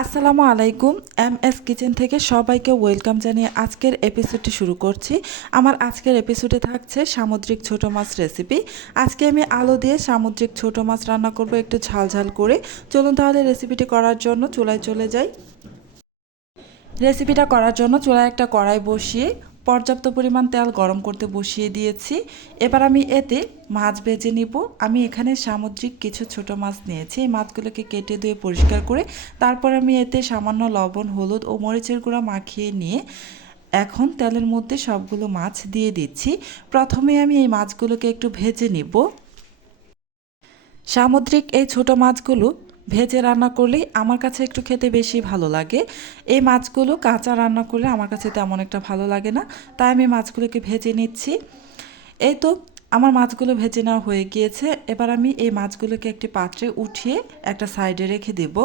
আসসালামু আলাইকুম। MS kitchen থেকে সবাইকে ওয়েলকাম জানিয়ে আজকের এপিসোডটি শুরু করছি। আমার আজকের এপিসোডে থাকছে সামুদ্রিক ছোট মাছ রেসিপি। আজকে আমি আলু দিয়ে সামুদ্রিক ছোট মাছ রান্না করব একটু ঝাল ঝাল করে। চলুন তাহলে রেসিপিটি করার জন্য চুলায় চলে যাই। রেসিপিটা করার জন্য চুলায় একটা কড়াই বসিয়ে পর্যাপ্ত পরিমাণ তেল গরম করতে বসিয়ে দিয়েছি। এবার আমি এতে মাছ ভেজে নিব। আমি এখানে সামুদ্রিক কিছু ছোট মাছ নিয়েছি। এই মাছগুলোকে কেটে ধুয়ে পরিষ্কার করে তারপর আমি এতে সামান্য লবণ, হলুদ ও মরিচের গুঁড়া মাখিয়ে নিয়ে এখন তেলের মধ্যে সবগুলো মাছ দিয়ে দিচ্ছি। প্রথমে আমি এই মাছগুলোকে একটু ভেজে নিব। সামুদ্রিক এই ছোট মাছগুলো ভেজে রান্না করলেই আমার কাছে একটু খেতে বেশি ভালো লাগে। এই মাছগুলো কাঁচা রান্না করলে আমার কাছে তেমন একটা ভালো লাগে না, তাই আমি মাছগুলোকে ভেজে নিচ্ছি। এই তো আমার মাছগুলো ভেজে নেওয়া হয়ে গিয়েছে। এবার আমি এই মাছগুলোকে একটি পাত্রে উঠিয়ে একটা সাইডে রেখে দেব।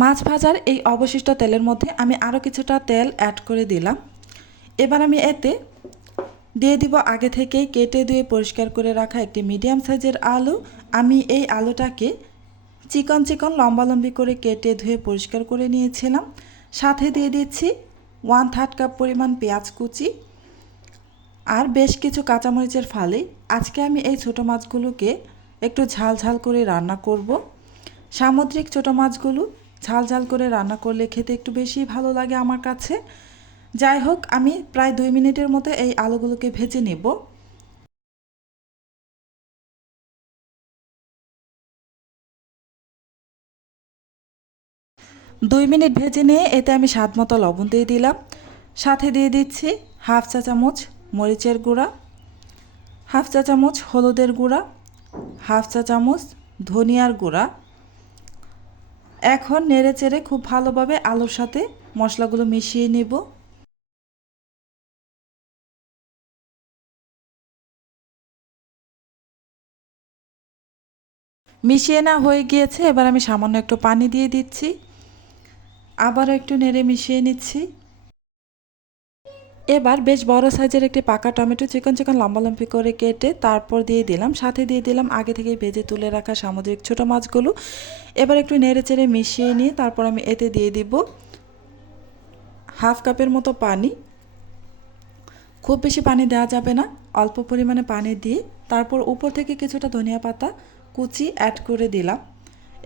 মাছ ভাজার এই অবশিষ্ট তেলের মধ্যে আমি আরও কিছুটা তেল অ্যাড করে দিলাম। এবার আমি এতে দিয়ে দিব আগে থেকেই কেটে ধুয়ে পরিষ্কার করে রাখা একটি মিডিয়াম সাইজের আলু। আমি এই আলুটাকে চিকন চিকন লম্বালম্বি করে কেটে ধুয়ে পরিষ্কার করে নিয়েছিলাম। সাথে দিয়ে দিচ্ছি 1/3 কাপ পরিমাণ পেঁয়াজ কুচি আর বেশ কিছু কাঁচামরিচের ফালি। আজকে আমি এই ছোটো মাছগুলোকে একটু ঝাল ঝাল করে রান্না করব। সামুদ্রিক ছোটো মাছগুলো ঝাল ঝাল করে রান্না করলে খেতে একটু বেশি ভালো লাগে আমার কাছে। যাই হোক, আমি প্রায় 2 মিনিটের মতো এই আলুগুলোকে ভেজে নেব। 2 মিনিট ভেজে নিয়ে এতে আমি স্বাদ মতো লবণ দিয়ে দিলাম। সাথে দিয়ে দিচ্ছি হাফ চা চামচ মরিচের গুঁড়া, হাফ চা চামচ হলুদের গুঁড়া, হাফ চা চামচ ধনিয়ার গুঁড়া। এখন নেড়ে চেড়ে খুব ভালোভাবে আলুর সাথে মশলাগুলো মিশিয়ে নেব। মিশিয়ে না হয়ে গিয়েছে। এবার আমি সামান্য একটু পানি দিয়ে দিচ্ছি। আবারও একটু নেড়ে মিশিয়ে নিচ্ছি। এবার বেশ বড় সাইজের একটি পাকা টমেটো চিকন চিকন লম্বা লম্বি করে কেটে তারপর দিয়ে দিলাম। সাথে দিয়ে দিলাম আগে থেকে ভেজে তুলে রাখা সামুদ্রিক ছোটো মাছগুলো। এবার একটু নেড়ে চেড়ে মিশিয়ে নিয়ে তারপর আমি এতে দিয়ে দিব হাফ কাপের মতো পানি। খুব বেশি পানি দেওয়া যাবে না, অল্প পরিমাণে পানি দিয়ে তারপর উপর থেকে কিছুটা ধনিয়া পাতা কুচি অ্যাড করে দিলাম।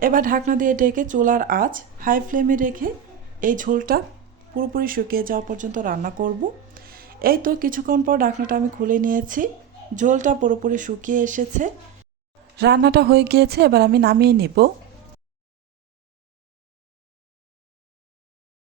এবার ঢাকনা দিয়ে ঢেকে চুলার আঁচ হাই ফ্লেমে রেখে এই ঝোলটা পুরোপুরি শুকিয়ে যাওয়া পর্যন্ত রান্না করব। এই তো কিছুক্ষণ পর ঢাকনাটা আমি খুলে নিয়েছি। ঝোলটা পুরোপুরি শুকিয়ে এসেছে, রান্নাটা হয়ে গিয়েছে। এবার আমি নামিয়ে নেব।